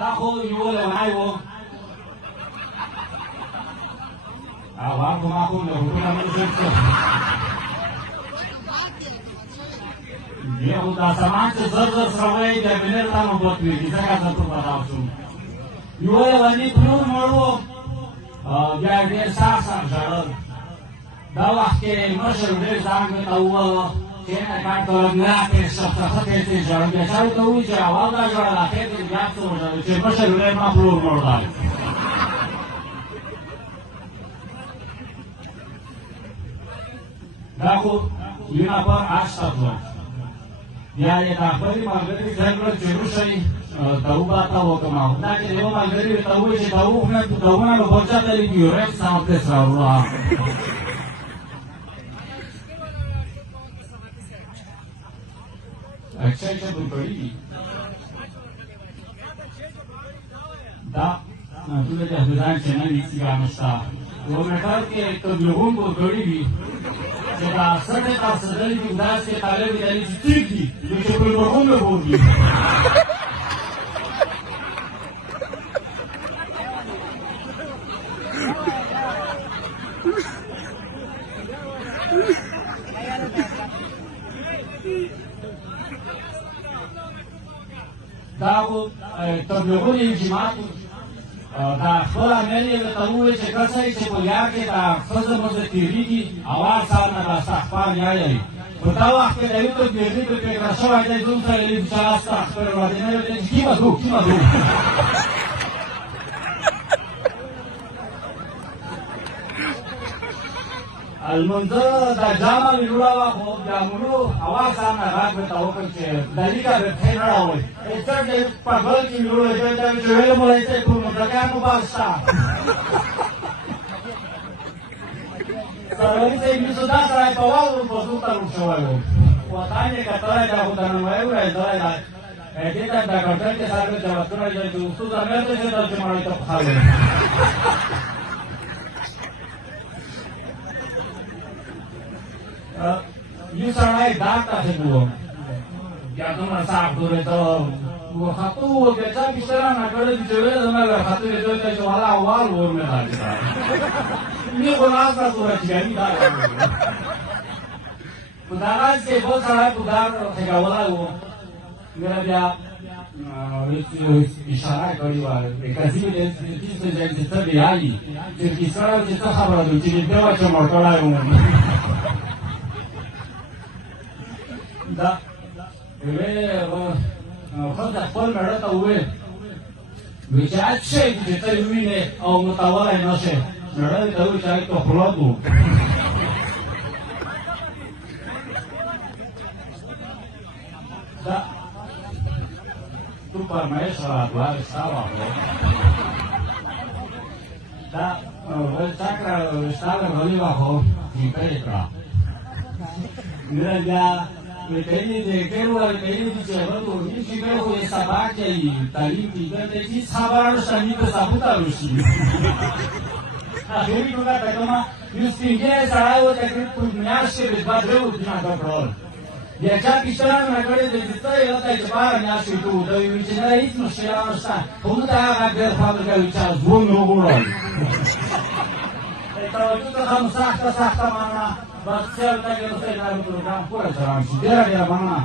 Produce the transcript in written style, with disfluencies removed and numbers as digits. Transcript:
دا خو یو لونای و او ما خو له حکومت منځ یو دا سامان چې زر زر سروي د بنر تانو بوتوي ځکه تاسو پتاو شو یو ولې پلور مړو بیا ډېر صاف صاف ژړل دا وخت کې مشر ډېر ځان ته وویل چې نه کار کول نه کې څه ته ژړل بیا څو ته وی چې اول دا ژړل اخر کې بیا څه وژړل چې مشر ډېر ما پلور مړو دا خو یو پر آشتاو یا یې دا خپلې ملګري ځای کړل چې وروشئ توبه ته وکړم دا چې یو ملګري ورته ووایي چې توبونه به بل چا ته لیکي ریف سامپلس راوړه اکچای به کړي دي دا ټول د حافظان چې نه لیکي نشته یو میټر کې تبلیغون به کړي وي چې دا سړی تاسو دلته داسې طالب دی چې ټیک دي چې په مرغوم نه وږي دا تبلیغون جماعت دا خپل امیر یې ورته وویل چې کسه یې چې په یار کې دا ښځه مزه تېرېږي اواز سال نه راسته اخبار یا یې په دا وخت کې د یو څوک بېخي پرې پرېکړه شوی دی زوم سره یې چې راسته اخبار وړاندې نه ویل چې کیمه دو المنځه دا جامه مې جوړه خو بیا مونو اواز سال نه غږ ورته وکړ چې دلیکه ورته نه راوړئ څه دی په بل کې مې جوړه چې ویل مولوي صاحب په مطلقانو باب شته سروي صاحب مې دا سړی په واورو په څو ته روټ شوی و وطن یې کتلی دا خو ته نوی ورېدلی دی دې ته دا ډاکټر کې سره جواب کړی دی چې استاد امیر ته چې دا چې مړی ته پخا دی یو سړی ډاک ته شو بیا دومره صاف ګورې ته وخطو بیا چا بیشتره نه کړی چې ویل زما خطو یې دوی ته چې والا اول ور مې راځي مې خو ناسته توره چې ګاني دا په دغه چې بل سړی په دار خېږولی و میرا بیا اشاره کړې وه کسي مې چې څه بیایي چې کیسه چې څه خبره ده چې بیا چې مړ کړی وم دا ښځه خپل مېړه ته وویل وایي چې هر شی چې ته ووینې او متولی نه شې مېړه یې ته وویل چې هغې ته خولت و دا تو فرمایش راتلل ستا واخلو دا چا کړه ستا له غلي واخو ټیکه یې کړه میرا بیا ویتایی دیگر و ویتایی دیگر و این فکر خود سبا کهی تعلیم دیگر دیگه خبر شنی به ثبوت آروشی آخری تو که تکما یوستینگه سرای و تکریب پرمیارش که بزباد رو دینا کپرال یکا بیشتر نکرده دیتا یا تا اجبار نیاشی تو دوی میچه نه هیچ مشکل آمشتن خود تا آقا بیر خواهد که ویچه زون رو برال توجه ته هم سخته مانا بس څه تا کې اوسه دا پروګرام پوره چلان شي ډېر مننه